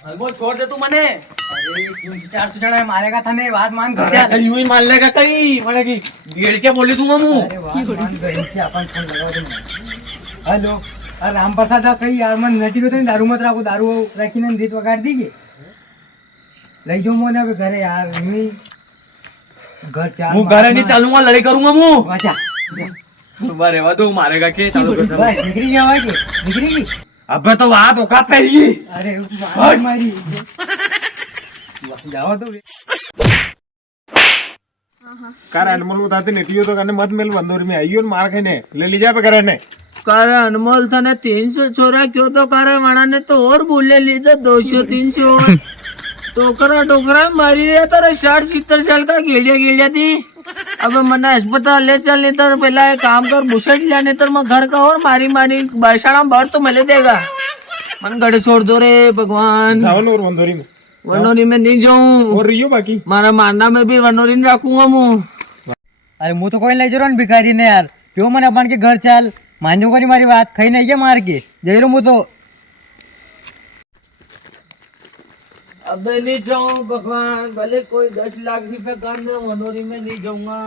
अनमोल छोड़ दे तू मने। अरे 400 जणा मारेगा था मैं बात मान घर जा। यूं ही मान लेगा कहीं મને की गेड़ के बोली तू ममू। अरे बात मान घर से अपन फोन लगाओ दे। हेलो अरे राम प्रसाद कहीं यार मन नटी को तो दारू मत राखो दारू रखीने दीत वगाड़ दीजिए લઈ જાઉં મને હવે ઘરે યાર यूं घर चाल હું ઘરે નહીં ચાલુંगा લડાઈ करूंगा હું। वाचा सुबह रेवा दो मारेगा के चालू कर बस निकली गया भाई निकली गई। अबे तो बात होगा पहली। अरे मारी जाओ तो कार अनमोल बताते नेटियो तो करने मत मिल बंदूर में आइयो मार खाने ले ली जा पे करे ने करे अनमोल थाने 300 छोरा क्यों तो करे वणा ने तो और बोले लीजिए 200 300 टोकरा टोकरा मारी रहा तारा 60-70 साल का गेलिया थी। अब मना अस्पताल ले चल नहीं तो पहला एक काम कर बुशट लिया नहीं तो मैं घर का और मारी बरसाना भर तो मिले देगा। मन गड़े छोड़ दो रे भगवान। चावल और बंदूरी में वनोरी में नहीं जाऊं और रियो बाकी मारा मारना में भी वनोरी नहीं रखूंगा मुँह। अरे मुँह तो कोई लई जरो भिखारी ने यार क्यों मन अपन के घर चाल मांझो करी मारी बात खाई नहीं है मार के जई रो मुँह तो अबे नहीं जाऊं भगवान भले कोई 10 लाख रुपए कर दे वनोरी में नहीं जाऊंगा।